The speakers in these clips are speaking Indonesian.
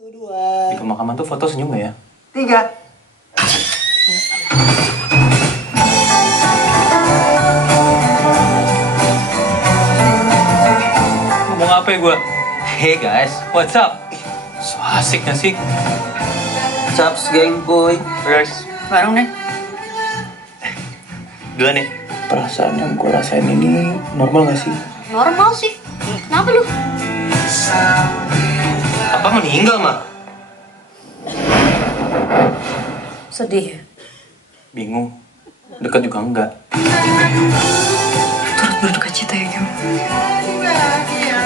Di pemakaman tuh foto senyum gak ya? 3. Ngomong apa ya gue? Hey guys, What's up? So asik gak sih? caps geng boy. Guys, Bareng deh. duluan nih. Perasaan yang gue rasain ini normal gak sih? Normal sih. Kenapa lu? Apa meninggal, Mak? Sedih ya? Bingung. Dekat juga enggak. Turut berduka cita ya, Gem.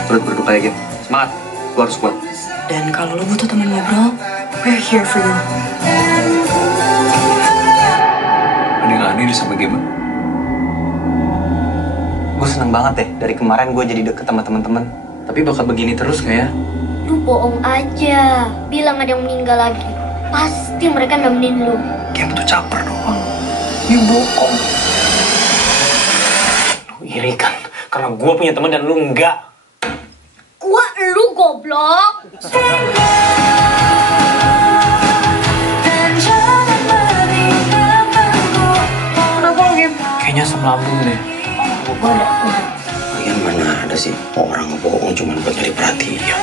Turut berduka ya geng. Semangat, lu harus kuat. Dan kalau lu butuh teman ngobrol, we're here for you. Ada yang aneh deh sama game. Gue seneng banget deh. Dari kemarin gue jadi deket sama teman-teman. Tapi bakal begini terus gak ya? Lu bohong aja. Bilang ada yang meninggal lagi. Pasti mereka nemenin lu. Game tuh caper doang. Ini bohong. Lu iri kan? Karena gue punya teman dan lu enggak. Gua lu goblok. Kenapa lu, Gem? Kayaknya asam lambung deh. Kalian mana ada sih orang ngebohong cuma buat nyari perhatian.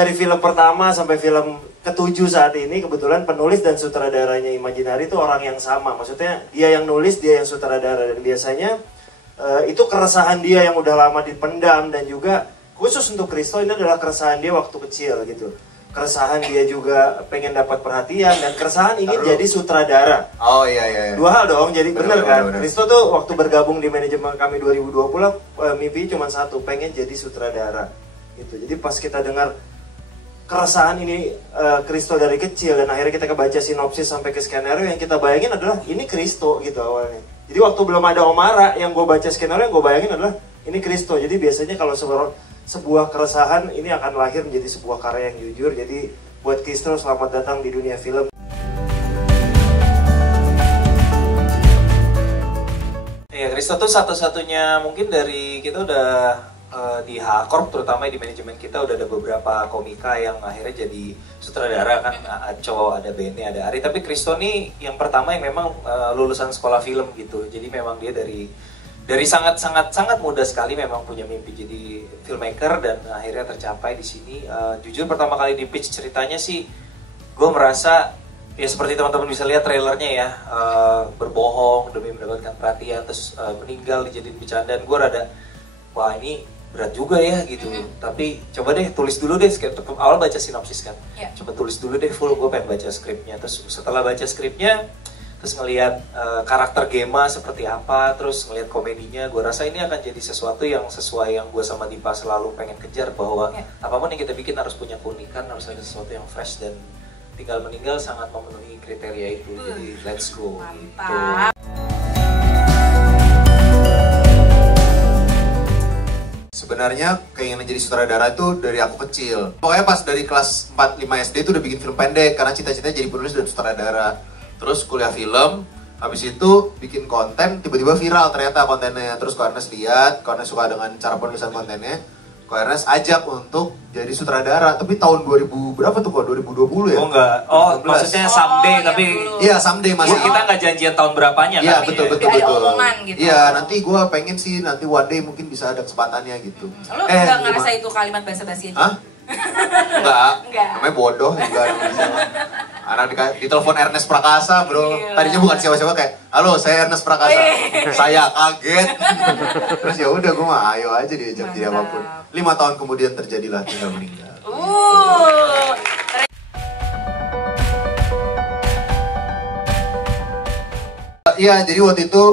Dari film pertama sampai film ke-7 saat ini, kebetulan penulis dan sutradaranya Imaginary itu orang yang sama. Maksudnya dia yang nulis, dia yang sutradara. Dan biasanya itu keresahan dia yang udah lama dipendam. Dan juga khusus untuk Christo ini adalah keresahan dia waktu kecil gitu. Keresahan dia juga pengen dapat perhatian. Dan keresahan ingin jadi sutradara. Oh iya. Dua hal dong, jadi bener kan? bener. Christo tuh waktu bergabung di manajemen kami 2020, mimpi cuma satu, pengen jadi sutradara gitu. Jadi pas kita dengar keresahan ini Christo dari kecil dan akhirnya kita kebaca sinopsis sampai ke skenario, yang kita bayangin adalah ini Christo gitu awalnya. Jadi waktu belum ada Omara, yang gue baca skenario yang gue bayangin adalah ini Christo. Jadi biasanya kalau sebuah keresahan ini akan lahir menjadi sebuah karya yang jujur. Jadi buat Christo, selamat datang di dunia film. Ya, Christo tuh satu-satunya mungkin dari kita udah di H-Corp, terutama di manajemen kita udah ada beberapa komika yang akhirnya jadi sutradara kan. Aco, ada Bene, ada Ari. Tapi Christo nih yang pertama yang memang lulusan sekolah film gitu. Jadi memang dia dari sangat muda sekali memang punya mimpi jadi filmmaker dan akhirnya tercapai di sini. Jujur pertama kali di pitch ceritanya sih gue merasa ya seperti teman-teman bisa lihat trailernya ya, berbohong demi mendapatkan perhatian terus meninggal dijadiin bercandaan. Gue rada wah ini berat juga ya gitu. Tapi coba deh tulis dulu deh, awal baca sinopsis kan. Coba tulis dulu deh full, gue pengen baca skripnya. Terus setelah baca skripnya, terus ngelihat karakter Gema seperti apa, terus ngelihat komedinya, gue rasa ini akan jadi sesuatu yang sesuai yang gue sama Dipa selalu pengen kejar, bahwa apapun yang kita bikin harus punya keunikan, harus ada sesuatu yang fresh, dan tinggal meninggal sangat memenuhi kriteria itu. Jadi let's go. Gitu. Sebenarnya keinginan jadi sutradara itu dari aku kecil. Pokoknya pas dari kelas 4-5 SD itu udah bikin film pendek karena cita-citanya jadi penulis dan sutradara. Terus kuliah film, habis itu bikin konten, tiba-tiba viral ternyata kontennya. Terus Ko Ernest lihat, Ko Ernest suka dengan cara penulisan kontennya. Ko Ernest ajak untuk jadi sutradara, tapi tahun 2000 berapa tuh kok? 2020 ya? Oh enggak, maksudnya someday, tapi iya someday masih. Kita nggak janjian tahun berapanya iya, kan? Betul. Ada omongan gitu. Iya, nanti gue pengen sih nanti one day mungkin bisa ada kesempatannya gitu. Lo nggak ngerasa itu kalimat basa-basi aja? Hah? Enggak. Enggak. Namanya bodoh juga. Anak di telepon Ernest Prakasa, bro. Gila. Tadinya bukan siapa-siapa, kayak, halo saya Ernest Prakasa. Saya kaget. Terus ya udah gue mah ayo aja diajak jadi apapun. 5 tahun kemudian terjadilah tinggal meninggal. Iya, jadi waktu itu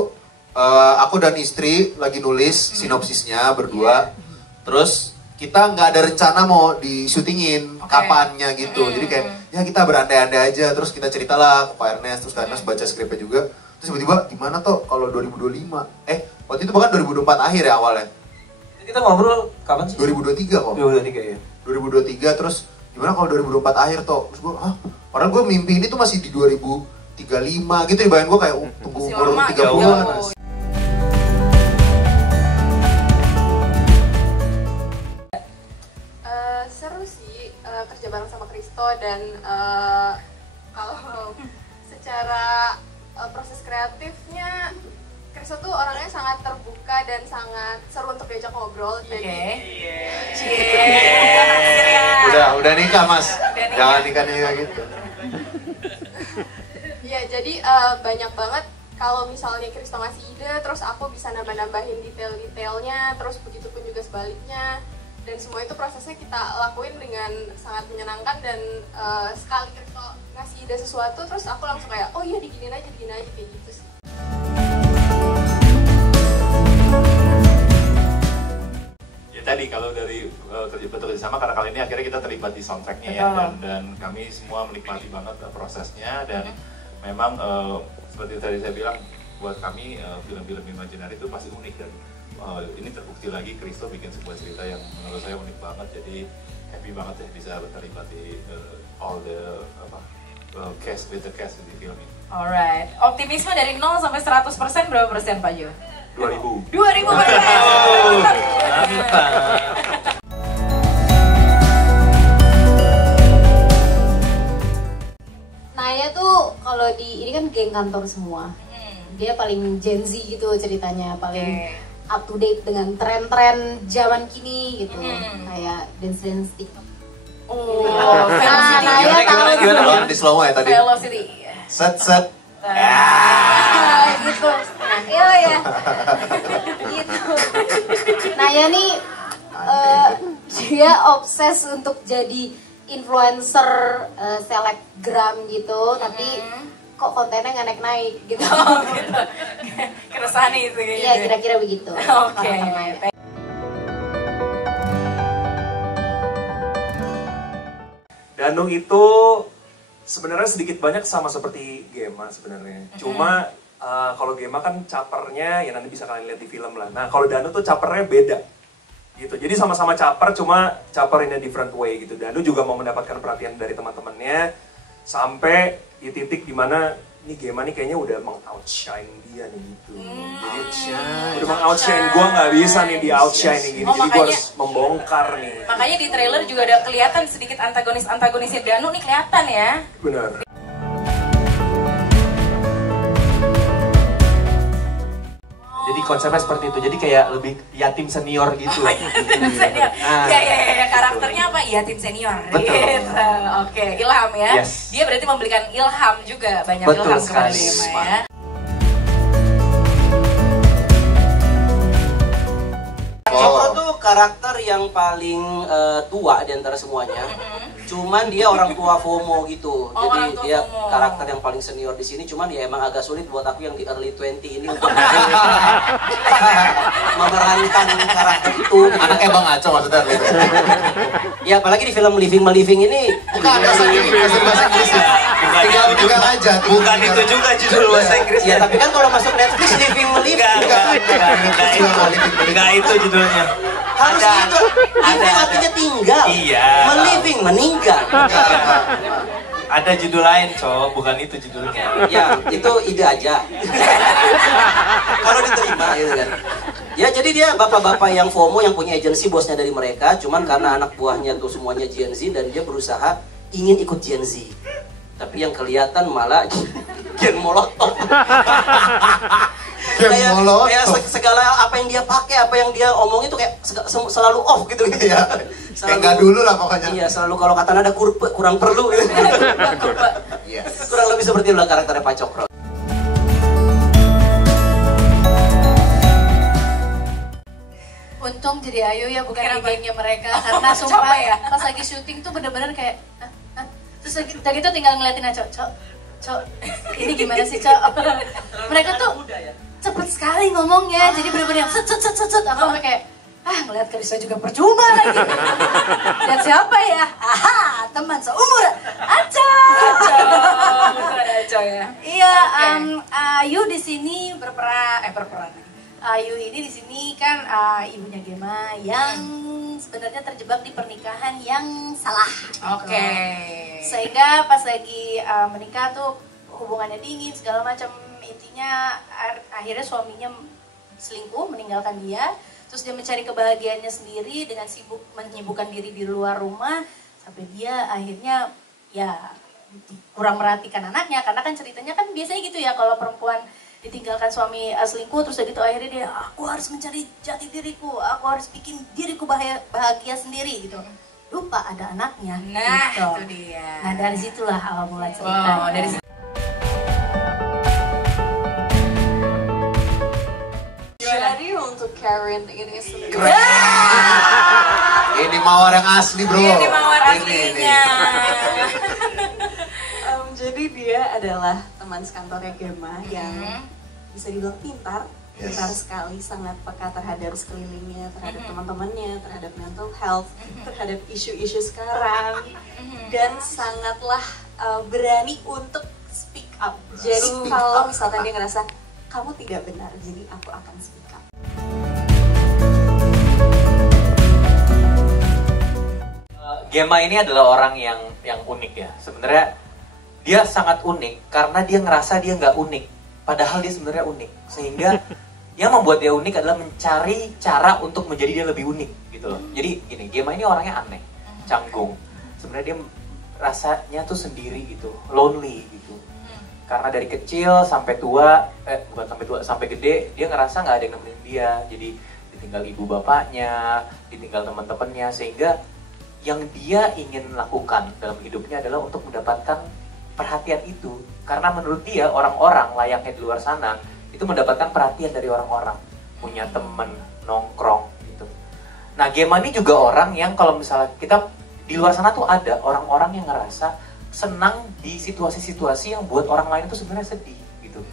aku dan istri lagi nulis sinopsisnya berdua. Terus kita nggak ada rencana mau di syutingin kapannya gitu. Jadi kayak ya kita berandai-andai aja, terus kita ceritalah ke Pak Ernest, terus Pak Ernest baca skripnya juga. Terus tiba-tiba gimana toh kalau 2025? Waktu itu bahkan 2024 akhir ya awalnya. Kita ngobrol kapan sih? 2023 kok. 2023 ya. 2023 terus gimana kalau 2024 akhir toh? Terus gue, padahal gue mimpi ini tuh masih di 2035 gitu, dibayangin gue kayak tunggu umur 30-an. Seru sih kerja bareng sama Kristo dan kalau secara proses kreatifnya Kristo tuh orangnya sangat terbuka dan sangat seru untuk diajak ngobrol. Jadi Udah nikah mas, jangan nikah gitu. ya jadi banyak banget kalau misalnya Kristo ngasih ide, terus aku bisa nambah-nambahin detail-detailnya, terus begitu pun juga sebaliknya. Dan semua itu prosesnya kita lakuin dengan sangat menyenangkan dan sekali Kristo ngasih ide sesuatu, terus aku langsung kayak, oh iya diginin aja kayak gitu sih. Ya tadi kalau dari kerja sama karena kali ini akhirnya kita terlibat di soundtracknya ya, dan kami semua menikmati banget prosesnya dan memang seperti tadi saya bilang buat kami film-film imajinari itu pasti unik dan ini terbukti lagi Kristo bikin sebuah cerita yang menurut saya unik banget, jadi happy banget ya bisa terlibat di all the cast with the cast di film ini. Alright, optimisme dari 0 sampai 100% berapa persen Pak Jo? 2000. 2000%. Mantap. Naya tuh kalau di ini kan geng kantor semua. Dia paling Gen Z gitu ceritanya, paling up to date dengan tren-tren zaman kini gitu. Kayak dance TikTok. Naya tahu Gimana di slow ya tadi? Velocity. Set. Gitu. Iya ya. Gitu. Naya nih dia obses untuk jadi influencer selebgram gitu, tapi kok kontennya nggak naik-naik gitu. Keresahan itu kayaknya. Iya, kira-kira begitu. Oke. Danu itu sebenarnya sedikit banyak sama seperti Gema sebenarnya. Cuma kalau Gema kan capernya ya nanti bisa kalian lihat di film lah. Nah kalau Danu tuh capernya beda gitu. Jadi sama-sama caper, cuma caper in a different way gitu. Danu juga mau mendapatkan perhatian dari teman-temannya sampai di titik dimana nih Gema nih kayaknya udah meng-outshine dia nih gitu. Jadi udah meng-outshine, gue nggak bisa nih di outshine nih gini. Jadi gue harus membongkar nih. Makanya di trailer juga ada kelihatan sedikit antagonisnya Danu nih kelihatan ya. Benar. Jadi konsepnya seperti itu, jadi kayak lebih yatim senior gitu. Senior. Ya, karakternya apa? Yatim senior. Betul. Gitu. Oke, Ilham ya. Yes. Dia berarti memberikan ilham juga, banyak Betul ilham kepada sekali. Gema ya. Cokro tuh karakter yang paling tua di antara semuanya. Cuman dia orang tua FOMO gitu. Jadi dia karakter yang paling senior di sini. Cuman ya emang agak sulit buat aku yang di early 20 ini untuk memerankan karakter itu. Anaknya Bang Aco maksudnya. Ya apalagi di film Living Meliving ini. Bukan bahasa Inggris. Bukan aja. Bukan itu juga judul bahasa Inggrisnya. Ya tapi kan kalau masuk Netflix Living Meliving. Enggak itu judulnya. Harus itu. Living artinya tinggal. Iya. Meliving meninggal. Ada judul lain, Cok, bukan itu judulnya. Ya, itu ide aja. Kalau diterima gitu kan. Ya jadi dia bapak-bapak yang FOMO yang punya agensi, bosnya dari mereka, cuman karena anak buahnya tuh semuanya Gen Z dan dia berusaha ingin ikut Gen Z. Tapi yang kelihatan malah Gen Molotov. Kayak segala apa yang dia pakai, apa yang dia omong itu kayak selalu off gitu ya. Kayak nggak dulu lah pokoknya. Iya, selalu kalau kata nada kurang perlu gitu. Kurang lebih seperti itulah karakternya Pak Cokro. Untung jadi Ayu ya, bukan di gengnya mereka. Karena sumpah ya, pas lagi syuting tuh bener-bener kayak terus udah gitu tinggal ngeliatin aja, Cok, ini gimana sih, Cok? Mereka tuh cepet sekali ngomongnya, jadi bener-bener yang set. Aku sampai kayak, ngeliat Krista juga percuma lagi. Lihat siapa ya? Aha, teman seumuran. Aco. Aco ya. Iya, Ayu di sini berperan. Ayu ini di sini kan ibunya Gema yang sebenarnya terjebak di pernikahan yang salah. Oke. Sehingga pas lagi menikah tuh hubungannya dingin segala macam. Intinya akhirnya suaminya selingkuh, meninggalkan dia. Terus dia mencari kebahagiaannya sendiri dengan sibuk menyibukkan diri di luar rumah. Sampai dia akhirnya ya kurang merhatikan anaknya. Karena kan ceritanya kan biasanya gitu ya, kalau perempuan ditinggalkan suami selingkuh terus gitu akhirnya dia, aku harus mencari jati diriku, aku harus bikin diriku bahagia sendiri gitu. Lupa ada anaknya. Nah, gitu. Itu dia. Nah, dari situlah awal mula ceritanya. Dari Jadi untuk Karen ini sendiri. Ini mawar yang asli bro. Ini mawar aslinya. Jadi dia adalah teman sekantornya Gema yang bisa dibilang pintar. Pintar sekali, sangat peka terhadap sekelilingnya, terhadap teman-temannya, terhadap mental health, terhadap isu-isu sekarang, dan sangatlah berani untuk speak up. Jadi kalau misalkan dia ngerasa kamu tidak benar, jadi aku akan speak up. Gema ini adalah orang yang unik ya. Sebenarnya dia sangat unik karena dia ngerasa dia nggak unik, padahal dia sebenarnya unik. Sehingga yang membuat dia unik adalah mencari cara untuk menjadi dia lebih unik gitu loh. Jadi gini, Gema ini orangnya aneh, canggung. Sebenarnya dia rasanya tuh sendiri gitu, lonely gitu. Karena dari kecil sampai tua, bukan sampai tua, sampai gede, dia ngerasa nggak ada yang nemenin dia. Jadi ditinggal ibu bapaknya, ditinggal teman-temannya, sehingga yang dia ingin lakukan dalam hidupnya adalah untuk mendapatkan perhatian itu. Karena menurut dia, orang-orang layaknya di luar sana, itu mendapatkan perhatian dari orang-orang. Punya temen, nongkrong gitu. Nah, Gema ini juga orang yang kalau misalnya kita di luar sana tuh ada orang-orang yang ngerasa senang di situasi-situasi yang buat orang lain itu sebenarnya sedih gitu.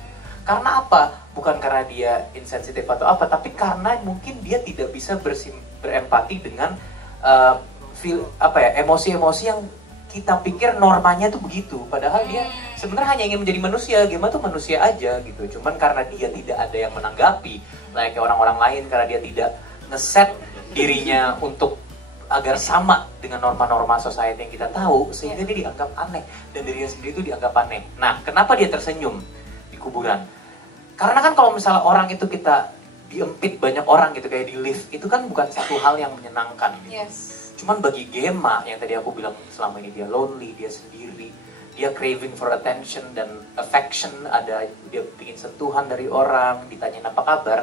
Karena apa? Bukan karena dia insensitif atau apa, tapi karena mungkin dia tidak bisa berempati dengan emosi-emosi yang kita pikir normanya tuh begitu. Padahal dia sebenarnya hanya ingin menjadi manusia. Gema tuh manusia aja gitu. Cuman karena dia tidak ada yang menanggapi layaknya orang-orang lain, karena dia tidak ngeset dirinya untuk agar sama dengan norma-norma society yang kita tahu, sehingga dia dianggap aneh dan dirinya sendiri itu dianggap aneh. Nah, kenapa dia tersenyum di kuburan? Karena kan kalau misalnya orang itu kita diempit banyak orang gitu kayak di lift, itu kan bukan satu hal yang menyenangkan. Yes. Cuman bagi Gema yang tadi aku bilang selama ini dia lonely, dia sendiri, dia craving for attention dan affection, ada dia ingin sentuhan dari orang, ditanyain apa kabar.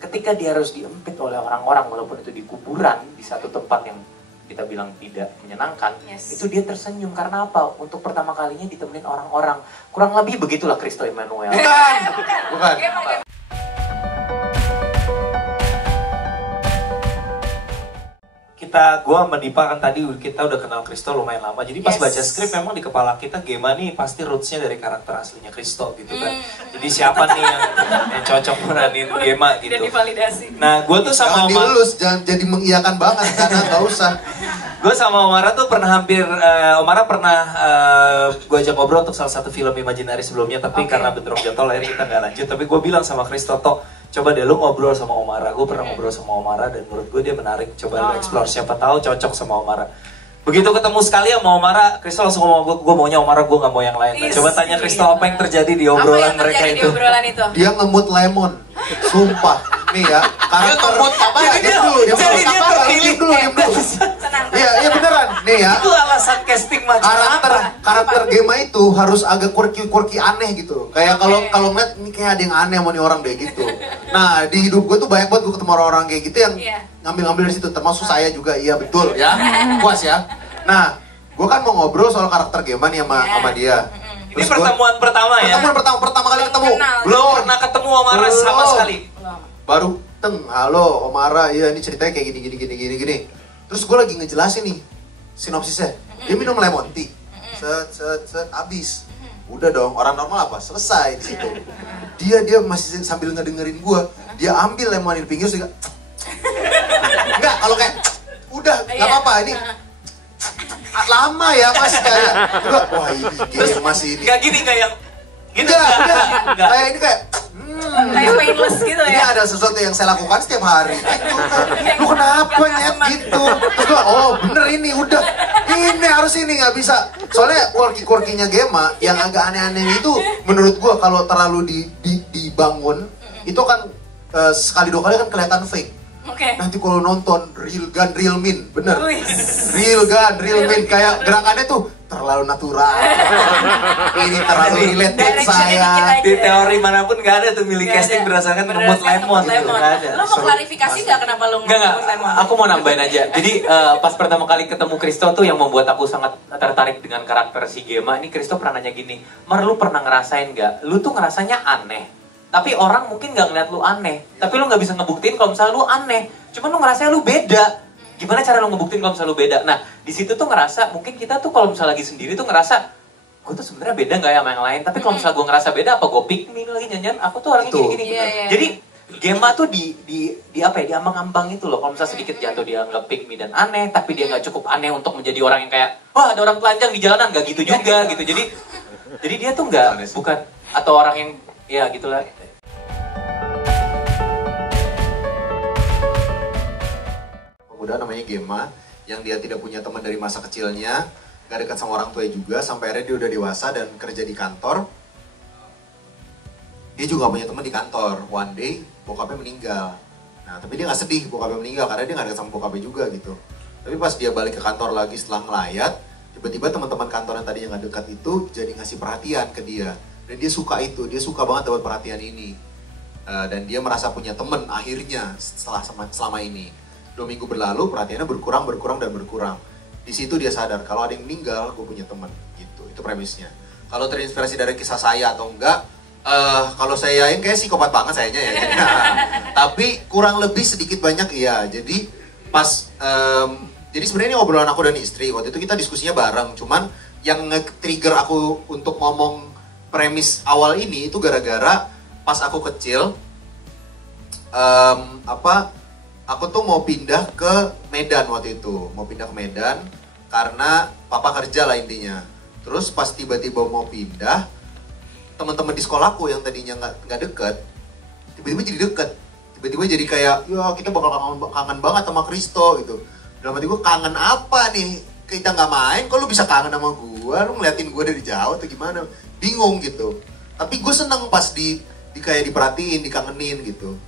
Ketika dia harus diempit oleh orang-orang, walaupun itu di kuburan, di satu tempat yang kita bilang tidak menyenangkan, itu dia tersenyum. Karena apa? Untuk pertama kalinya ditemenin orang-orang. Kurang lebih begitulah Christo Emmanuel. Bukan. Gua sama Dipa kan tadi kita udah kenal Christo lumayan lama. Jadi pas baca skrip memang di kepala kita Gema nih pasti rootsnya dari karakter aslinya Christo gitu kan. Jadi siapa nih yang cocok meranin Gema gitu. Dan divalidasi. Nah, gue tuh sama Jangan dilulus, jangan jadi mengiyakan banget karena nggak usah. Gue sama Omara tuh pernah Omara pernah gue ajak ngobrol untuk salah satu film imajinari sebelumnya, tapi karena bentrok jadwal akhirnya kita nggak lanjut. Tapi gue bilang sama Christo, coba deh lu ngobrol sama Omara. Gue pernah ngobrol sama Omara dan menurut gue dia menarik. Coba lu explore, siapa tahu cocok sama Omara. Begitu ketemu sekali sama Omara, Christo langsung ngomong, gue maunya Omara, gue gak mau yang lain. Nah, coba tanya Christo apa yang terjadi di obrolan mereka itu. Dia ngemut lemon, sumpah. Nih ya, karakter apa ya? Diam dulu. Iya beneran. Nih ya. Itu alasan casting macam karakter Gema itu harus agak quirky aneh gitu. Kayak kalau ngeliat ini kayak ada yang aneh sama nih orang deh gitu. Nah, di hidup gue tuh banyak banget gue ketemu orang-orang kayak gitu yang ngambil dari situ, termasuk saya juga. Iya betul ya. Puas ya. Nah, gue kan mau ngobrol soal karakter Gema nih sama dia. Ini pertemuan pertama ya? Pertama kali ketemu. Belum pernah ketemu Omara sama sekali. Baru halo Omara, iya ini ceritanya kayak gini. Terus gue lagi ngejelasin nih sinopsisnya. Dia minum lemon tea. Set habis. Udah dong, orang normal apa? Selesai di situ. Dia masih sambil ngedengerin gue. Dia ambil lemon di pinggir juga. Enggak, kalau kayak udah nggak apa-apa ini lama ya mas kayak wah ini game mas ini. Gak gini kayak gitu. Enggak. Kayak ini kayak Kayak painless gitu ini ya. ada sesuatu yang saya lakukan setiap hari. Gitu kan. Lu kenapa nyet gitu? Terus gua, oh bener ini udah. Ini harus ini nggak bisa. Soalnya quirky-quirky-nya Gema yang agak aneh-aneh itu menurut gua kalau terlalu dibangun itu kan sekali dua kali kan kelihatan fake. Nanti kalau nonton real gun real min, bener. Real gun real min kayak gerakannya tuh terlalu natural. Ini terlalu relate buat saya. Di teori manapun nggak ada tuh milih casting berdasarkan ngemut lemon gitu. Nggak ada. Lo mau klarifikasi nggak kenapa lo Enggak, aku mau nambahin aja. Jadi pas pertama kali ketemu Kristo tuh yang membuat aku sangat tertarik dengan karakter si Gema. Ini Kristo pernah nanya gini, Mar lu pernah ngerasain nggak? Lu tuh ngerasanya aneh. Tapi orang mungkin nggak ngeliat lu aneh. Tapi lu nggak bisa ngebuktiin kalau misalnya lu aneh. Cuman lu ngerasanya lu beda. Gimana cara lu ngebuktiin kalau misalnya lu beda? Nah, di situ tuh ngerasa, mungkin kita tuh kalau misalnya lagi sendiri tuh ngerasa, gue tuh sebenarnya beda nggak ya sama yang lain? Tapi kalau misalnya gue ngerasa beda, apa gue pick me lagi nyanyian? Aku tuh orangnya gini-gini. Jadi Gema tuh di apa ya, di ambang-ambang itu loh. Kalau misalnya sedikit jatuh dia nggak pick me dan aneh, tapi dia nggak cukup aneh untuk menjadi orang yang kayak, wah ada orang telanjang di jalanan, nggak gitu juga gitu. Jadi dia tuh nggak, bukan, atau orang yang, ya gitulah. Pemuda namanya Gema yang dia tidak punya teman dari masa kecilnya, gak dekat sama orang tua juga, sampai akhirnya dia udah dewasa dan kerja di kantor. Dia juga gak punya teman di kantor. One day bokapnya meninggal. Nah tapi dia gak sedih bokapnya meninggal karena dia gak dekat sama bokapnya juga gitu. Tapi pas dia balik ke kantor lagi setelah ngelayat, tiba-tiba teman-teman kantor yang tadinya gak dekat itu jadi ngasih perhatian ke dia. Dan dia suka itu, dia suka banget dapat perhatian ini. Dan dia merasa punya teman akhirnya setelah selama ini. 2 minggu berlalu perhatiannya berkurang. Di situ dia sadar kalau ada yang meninggal, gue punya teman gitu. Itu premisnya. Kalau terinspirasi dari kisah saya atau enggak, kalau saya yakin kayak psikopat banget sayanya ya. Tapi kurang lebih sedikit banyak iya. Jadi pas jadi sebenarnya ini obrolan aku dan istri. Waktu itu kita diskusinya bareng. Cuman yang nge-trigger aku untuk ngomong premis awal ini itu gara-gara pas aku kecil aku tuh mau pindah ke Medan waktu itu. Mau pindah ke Medan karena papa kerja lah intinya. Terus pas tiba-tiba mau pindah, teman-teman di sekolahku yang tadinya nggak deket, tiba-tiba jadi deket. Tiba-tiba jadi kayak, ya kita bakal kangen banget sama Kristo gitu. Dalam hati gue, kangen apa nih? Kita nggak main, kok lu bisa kangen sama gue? Lu ngeliatin gue dari jauh atau gimana? Bingung gitu. Tapi gue seneng pas kayak diperhatiin, dikangenin gitu.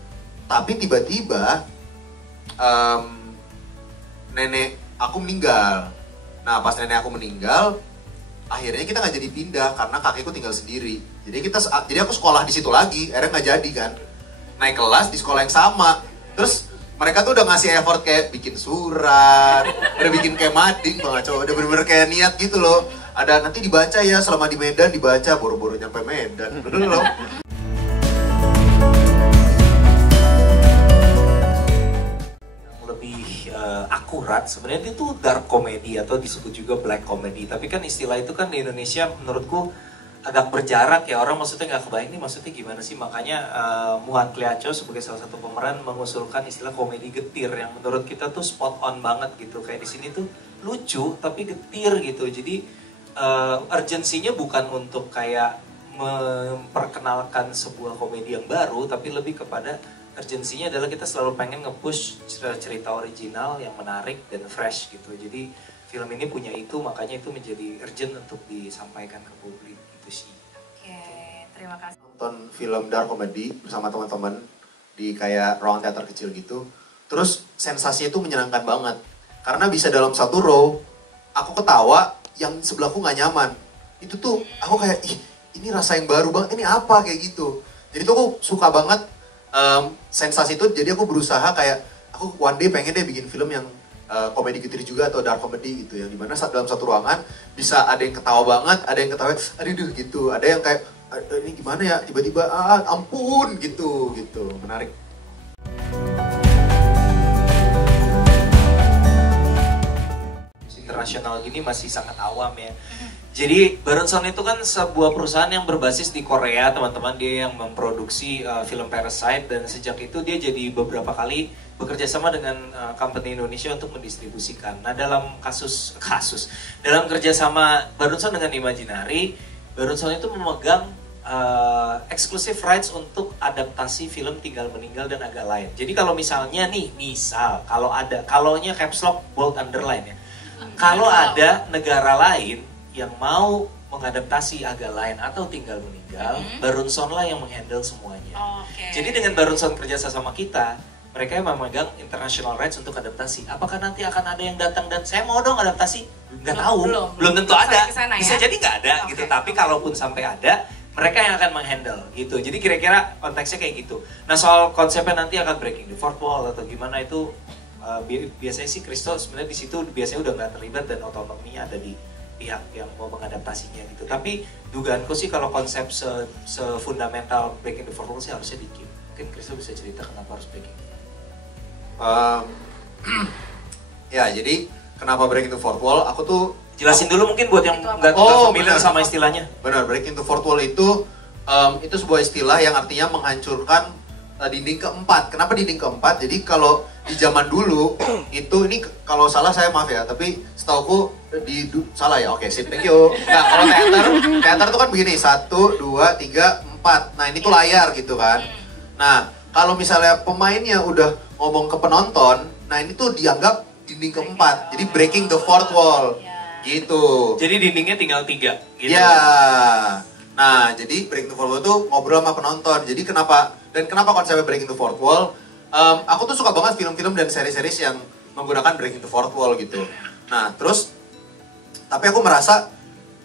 Tapi tiba-tiba nenek aku meninggal. Nah pas nenek aku meninggal, akhirnya kita nggak jadi pindah karena kakekku tinggal sendiri. Jadi aku sekolah di situ lagi. Akhirnya nggak jadi kan. Naik kelas di sekolah yang sama. Terus mereka tuh udah ngasih effort kayak bikin surat, udah bikin kayak mading banget coba, udah bener-bener kayak niat gitu loh. Ada nanti dibaca ya selama di Medan dibaca, boro-boro nyampe Medan belum. Akurat sebenarnya itu dark comedy atau disebut juga black comedy, tapi kan istilah itu kan di Indonesia menurutku agak berjarak ya, orang maksudnya nggak kebayang nih maksudnya gimana sih. Makanya Muhammad Kliaco sebagai salah satu pemeran mengusulkan istilah komedi getir yang menurut kita tuh spot on banget gitu. Kayak di sini tuh lucu tapi getir gitu. Jadi urgensinya bukan untuk kayak memperkenalkan sebuah komedi yang baru, tapi lebih kepada urgensinya adalah kita selalu pengen nge-push cerita original yang menarik dan fresh gitu. Jadi film ini punya itu, makanya itu menjadi urgent untuk disampaikan ke publik gitu sih. Oke, terima kasih. Nonton film dark comedy bersama teman-teman di kayak ruang teater kecil gitu. Terus sensasinya itu menyenangkan banget. Karena bisa dalam satu row, aku ketawa, yang sebelahku nggak nyaman. Itu tuh aku kayak, ih ini rasa yang baru banget, ini apa kayak gitu. Jadi tuh aku suka banget sensasi itu. Jadi aku berusaha kayak, aku one day pengen deh bikin film yang komedi getir juga atau dark comedy gitu, yang dimana dalam satu ruangan bisa ada yang ketawa banget, ada yang ketawa aduh gitu, ada yang kayak ini gimana ya, tiba-tiba ampun gitu menarik. Internasional gini masih sangat awam ya. Jadi Baronson itu kan sebuah perusahaan yang berbasis di Korea, teman-teman. Dia yang memproduksi film Parasite, dan sejak itu dia jadi beberapa kali bekerja sama dengan company Indonesia untuk mendistribusikan. Nah dalam dalam kerjasama Barunson dengan Imaginary, Barunson itu memegang exclusive rights untuk adaptasi film Tinggal Meninggal dan Agak Lain. Jadi kalau misalnya nih, kalaunya caps lock bold underline ya. Kalau ada negara lain yang mau mengadaptasi Agak Lain atau Tinggal Meninggal, Barunson lah yang menghandle semuanya. Jadi dengan Barunson kerja sama kita, mereka yang memegang international rights untuk adaptasi. Apakah nanti akan ada yang datang dan saya mau dong adaptasi? Nggak tahu, belum tentu ada. Bisa jadi nggak ada gitu. Tapi kalaupun sampai ada, mereka yang akan menghandle gitu. Jadi kira-kira konteksnya kayak gitu. Nah soal konsepnya nanti akan breaking the fourth wall atau gimana itu biasanya sih Christo sebenarnya di situ biasanya udah nggak terlibat dan otonominya ada di pihak yang mau mengadaptasinya gitu. Tapi dugaanku sih kalau konsep se-fundamental breaking the fourth wall sih harusnya dikit. Mungkin Christo bisa cerita kenapa harus breaking. Ya jadi kenapa breaking the fourth wall? Aku tuh jelasin dulu mungkin buat yang nggak familiar sama istilahnya. Benar, breaking the fourth wall itu sebuah istilah yang artinya menghancurkan dinding keempat. Kenapa dinding keempat? Jadi kalau di zaman dulu itu ini kalau salah saya maaf ya, tapi setauku salah ya. Oke, sip, thank you. Nah kalau teater tuh kan begini 1, 2, 3, 4. Nah ini tuh layar gitu kan. Nah kalau misalnya pemainnya udah ngomong ke penonton, nah ini tuh dianggap dinding keempat. Jadi breaking the fourth wall. Gitu. Jadi dindingnya tinggal 3 gitu. Ya. Nah, jadi breaking the fourth wall itu ngobrol sama penonton. Jadi kenapa konsepnya breaking the fourth wall? Aku tuh suka banget film-film dan seri-series yang menggunakan breaking the fourth wall gitu. Nah, terus tapi aku merasa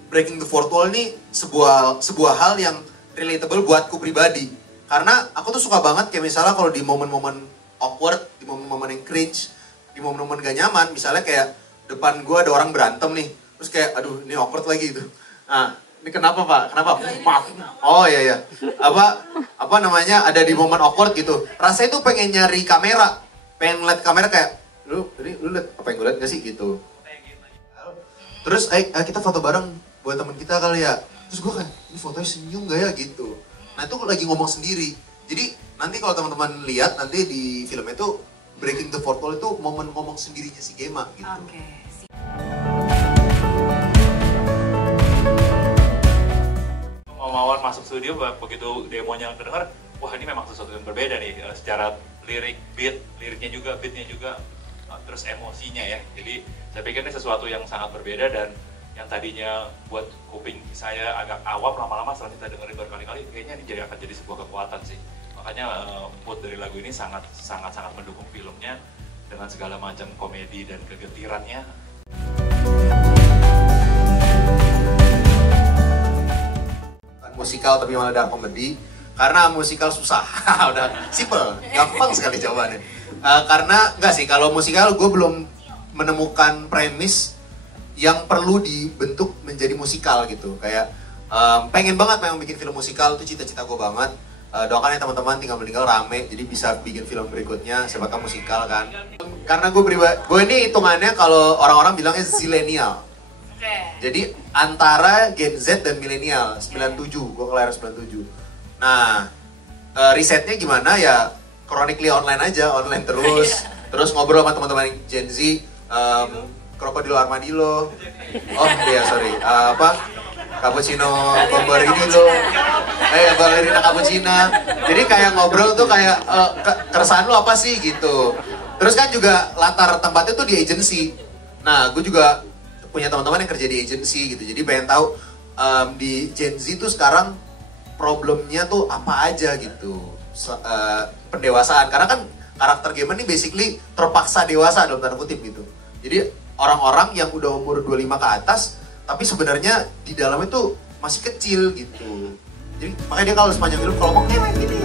breaking the fourth wall ini sebuah hal yang relatable buatku pribadi. Karena aku tuh suka banget kayak misalnya kalau di momen-momen awkward, di momen-momen yang cringe, di momen-momen gak nyaman, misalnya kayak depan gue ada orang berantem nih, terus kayak aduh ini awkward lagi gitu. Nah, ini kenapa Pak? Kenapa? Maaf. Oh iya. Apa namanya ada di momen awkward gitu. Rasanya tuh pengen nyari kamera, pengen ngeliat kamera kayak lu liat apa yang gue liat gak sih gitu. Terus kita foto bareng buat temen kita kali ya. Terus gue kayak ini fotonya senyum gak ya gitu. Nah itu lagi ngomong sendiri. Jadi nanti kalau teman-teman lihat nanti di film itu breaking the fourth wall itu momen ngomong sendirinya si Gema gitu. Mawar masuk studio begitu demonya kedengar, wah ini memang sesuatu yang berbeda nih secara liriknya juga, beatnya juga, terus emosinya ya. Jadi saya pikir ini sesuatu yang sangat berbeda dan yang tadinya buat kuping saya agak awam, lama-lama setelah kita dengerin berkali-kali kayaknya ini akan jadi sebuah kekuatan sih. Makanya mood dari lagu ini sangat mendukung filmnya dengan segala macam komedi dan kegetirannya. Musikal tapi malah dark comedy karena musikal susah. Udah simple, gampang sekali jawabannya. Karena enggak sih, kalau musikal gue belum menemukan premis yang perlu dibentuk menjadi musikal gitu. Kayak pengen banget memang bikin film musikal, itu cita-cita gue banget. Doakan ya teman-teman Tinggal Meninggal rame, jadi bisa bikin film berikutnya, siapa tahu musikal kan. Karena gue ini hitungannya kalau orang-orang bilangnya zilenial. Jadi antara Gen Z dan milenial, 97, gue kelahiran 97. Nah, risetnya gimana ya, chronically online aja, online terus. Terus ngobrol sama teman-teman Gen Z, Krokodilo Armadillo. Oh iya sorry, Cappuccino Bombardido. Ballerina Cappuccina. Jadi kayak ngobrol tuh kayak keresahan lu apa sih gitu. Terus kan juga latar tempatnya tuh di agency. Nah, gue juga punya teman-teman yang kerja di agency gitu. Jadi pengen tahu di Gen Z tuh sekarang problemnya tuh apa aja gitu. Pendewasaan. Karena kan karakter gamer nih basically terpaksa dewasa dalam tanda kutip gitu. Jadi orang-orang yang udah umur 25 ke atas tapi sebenarnya di dalamnya tuh masih kecil gitu. Jadi makanya dia kalau sepanjang film kalau ngomong gini